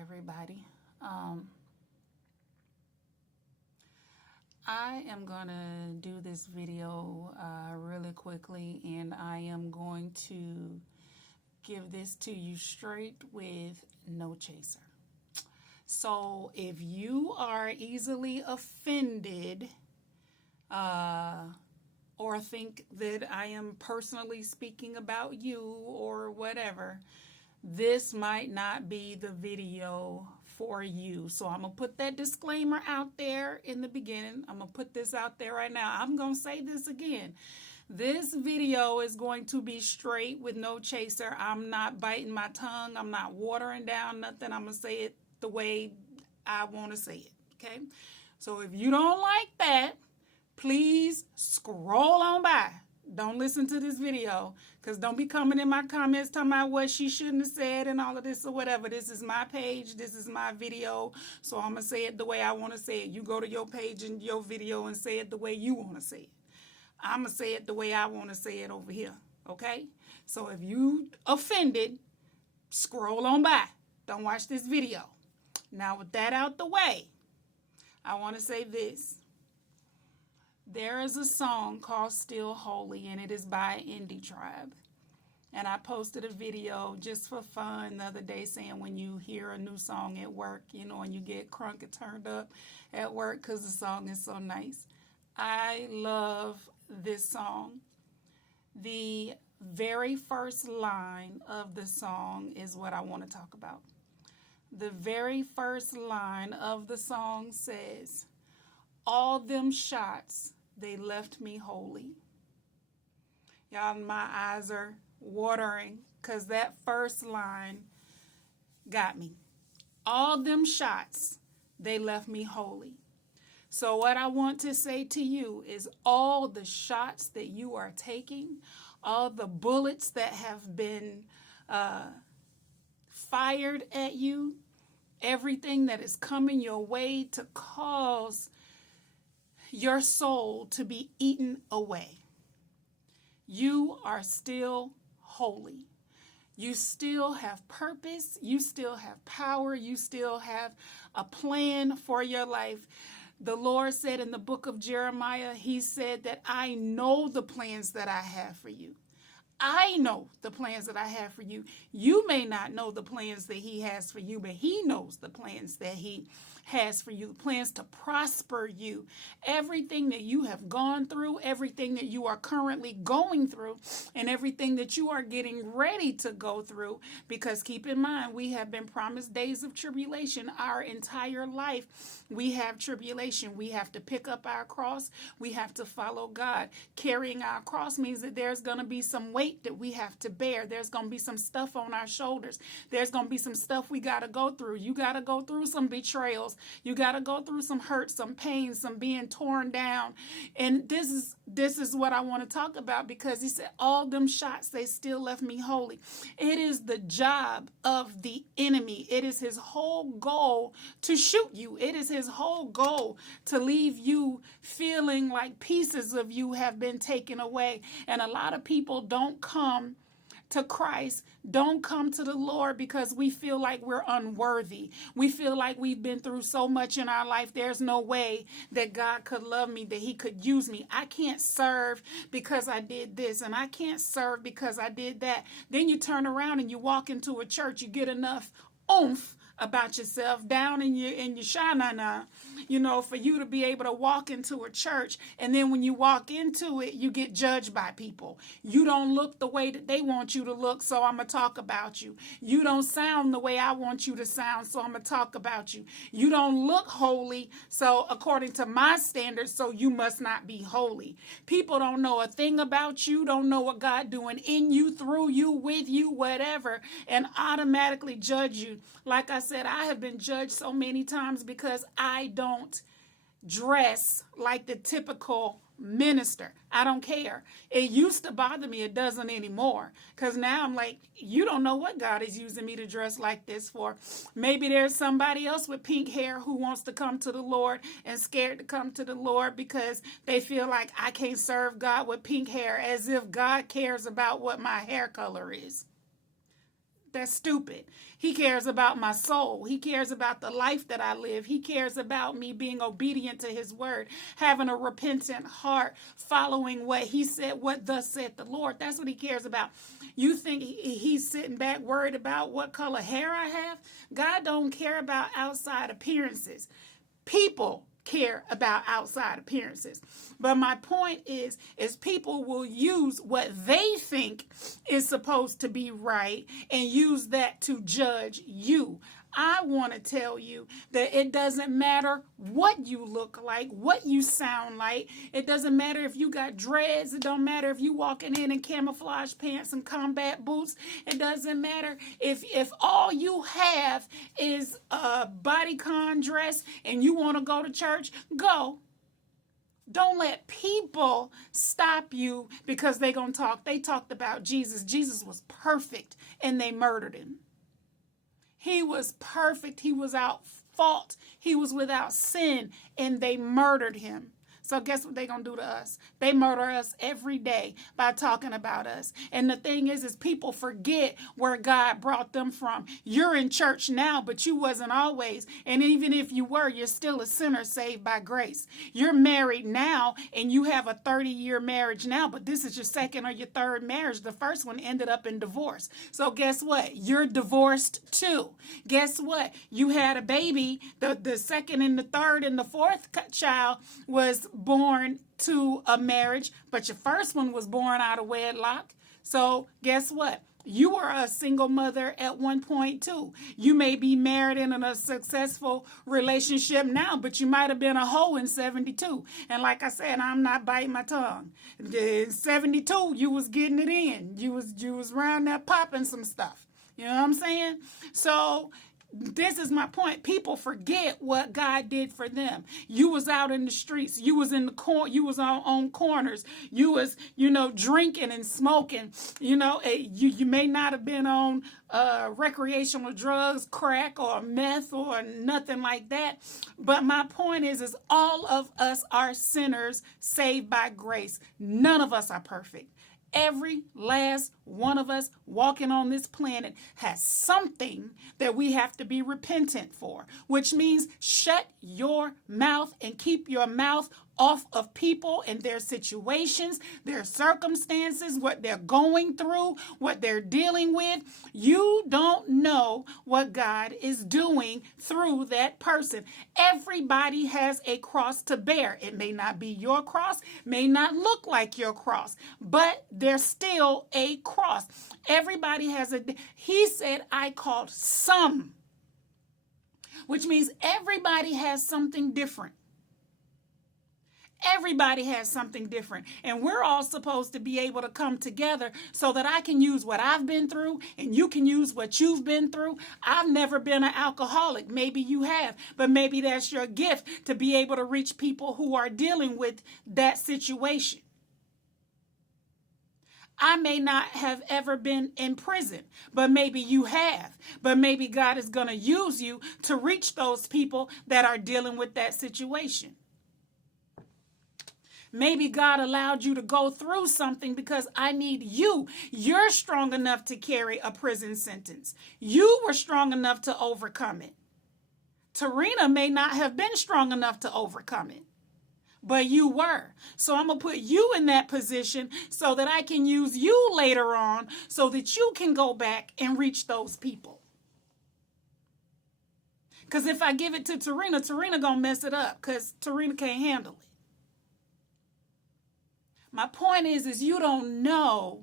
everybody. I am going to do this video really quickly, and I am going to give this to you straight with no chaser. So if you are easily offended or think that I am personally speaking about you or whatever, this might not be the video for you. So I'm going to put that disclaimer out there in the beginning. I'm going to put this out there right now. I'm going to say this again. This video is going to be straight with no chaser. I'm not biting my tongue. I'm not watering down nothing. I'm going to say it the way I want to say it. Okay? So if you don't like that, please scroll on by. Don't listen to this video, because don't be coming in my comments talking about what she shouldn't have said and all of this or whatever. This is my page. This is my video. So I'm going to say it the way I want to say it. You go to your page and your video and say it the way you want to say it. I'm going to say it the way I want to say it over here. Okay? So if you offended, scroll on by. Don't watch this video. Now with that out the way, I want to say this. There is a song called Still Holy, and it is by Indie Tribe. And I posted a video just for fun the other day saying when you hear a new song at work, and you get crunk and turned up at work because the song is so nice. I love this song. The very first line of the song is what I want to talk about. The very first line of the song says, "All them shots, they left me holy." Y'all, my eyes are watering because that first line got me. All them shots, they left me holy. So what I want to say to you is all the shots that you are taking, all the bullets that have been fired at you, everything that is coming your way to cause your soul to be eaten away. You are still holy. You still have purpose. You still have power. You still have a plan for your life. The Lord said in the book of Jeremiah, he said that I know the plans that I have for you. I know the plans that I have for you. You may not know the plans that he has for you, but he knows the plans that he has for you, plans to prosper you. Everything that you have gone through, everything that you are currently going through, and everything that you are getting ready to go through, because keep in mind, we have been promised days of tribulation our entire life. We have tribulation. We have to pick up our cross. We have to follow God. Carrying our cross means that there's going to be some weight that we have to bear. There's going to be some stuff on our shoulders. There's going to be some stuff we got to go through. You got to go through some betrayals. You got to go through some hurt, some pain, some being torn down. And this is what I want to talk about, because he said, all them shots, they still left me holy. It is the job of the enemy. It is his whole goal to shoot you. It is his whole goal to leave you feeling like pieces of you have been taken away. And a lot of people don't come to Christ, don't come to the Lord because we feel like we're unworthy. We feel like we've been through so much in our life. There's no way that God could love me, that he could use me. I can't serve because I did this, and I can't serve because I did that. Then you turn around and you walk into a church, you get enough oomph about yourself down in your shanana, for you to be able to walk into a church, and then when you walk into it, you get judged by people. You don't look the way that they want you to look, so I'm going to talk about you. You don't sound the way I want you to sound, so I'm going to talk about you. You don't look holy, so according to my standards, so you must not be holy. People don't know a thing about you, don't know what God doing in you, through you, with you, whatever, and automatically judge you. Like I said, I have been judged so many times because I don't dress like the typical minister. I don't care. It used to bother me. It doesn't anymore. Because now I'm like, you don't know what God is using me to dress like this for. Maybe there's somebody else with pink hair who wants to come to the Lord and scared to come to the Lord because they feel like I can't serve God with pink hair, as if God cares about what my hair color is. That's stupid. He cares about my soul. He cares about the life that I live. He cares about me being obedient to his word, having a repentant heart, following what he said, what thus said the Lord. That's what he cares about. You think he's sitting back worried about what color hair I have? God don't care about outside appearances. People care about outside appearances. But my point is people will use what they think is supposed to be right and use that to judge you. I want to tell you that it doesn't matter what you look like, what you sound like. It doesn't matter if you got dreads. It don't matter if you walking in camouflage pants and combat boots. It doesn't matter if all you have is a bodycon dress and you want to go to church. Go. Don't let people stop you because they're going to talk. They talked about Jesus. Jesus was perfect and they murdered him. He was perfect. He was without fault. He was without sin, and they murdered him. So guess what they're going to do to us? They murder us every day by talking about us. And the thing is people forget where God brought them from. You're in church now, but you wasn't always. And even if you were, you're still a sinner saved by grace. You're married now, and you have a 30-year marriage now, but this is your second or your third marriage. The first one ended up in divorce. So guess what? You're divorced too. Guess what? You had a baby. The second and the third and the fourth child was born to a marriage, but your first one was born out of wedlock. So guess what? You were a single mother at one point too. You may be married and in a successful relationship now, but you might have been a hoe in 72. And like I said, I'm not biting my tongue. In 72, you was getting it in. You was around there popping some stuff. You know what I'm saying? So this is my point. People forget what God did for them. You was out in the streets. You was in the you was on corners. You was, drinking and smoking. You may not have been on recreational drugs, crack or meth or nothing like that. But my point is all of us are sinners saved by grace. None of us are perfect. Every last one of us walking on this planet has something that we have to be repentant for, which means shut your mouth and keep your mouth off of people and their situations, their circumstances, what they're going through, what they're dealing with. You don't know what God is doing through that person. Everybody has a cross to bear. It may not be your cross, may not look like your cross, but there's still a cross. Everybody has he said, I called some, which means everybody has something different. Everybody has something different. And we're all supposed to be able to come together so that I can use what I've been through and you can use what you've been through. I've never been an alcoholic. Maybe you have, but maybe that's your gift to be able to reach people who are dealing with that situation. I may not have ever been in prison, but maybe you have. But maybe God is going to use you to reach those people that are dealing with that situation. Maybe God allowed you to go through something because I need you. You're strong enough to carry a prison sentence. You were strong enough to overcome it. Tarina may not have been strong enough to overcome it, but you were. So I'm going to put you in that position so that I can use you later on so that you can go back and reach those people. Because if I give it to Tarina going to mess it up because Tarina can't handle it. My point is you don't know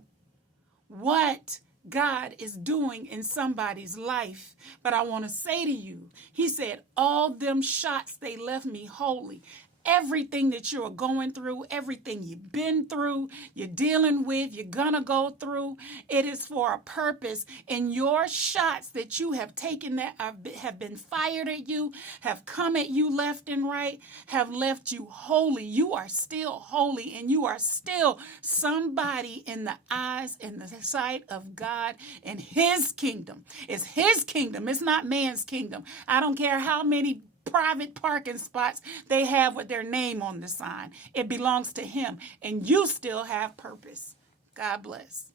what God is doing in somebody's life. But I want to say to you, he said, all them shots, they left me holy. Everything that you're going through, everything you've been through, you're dealing with, you're going to go through, it is for a purpose. And your shots that you have taken that have been fired at you, have come at you left and right, have left you holy. You are still holy and you are still somebody in the eyes and the sight of God and his kingdom. It's his kingdom. It's not man's kingdom. I don't care how many private parking spots they have with their name on the sign. It belongs to him, and you still have purpose. God bless.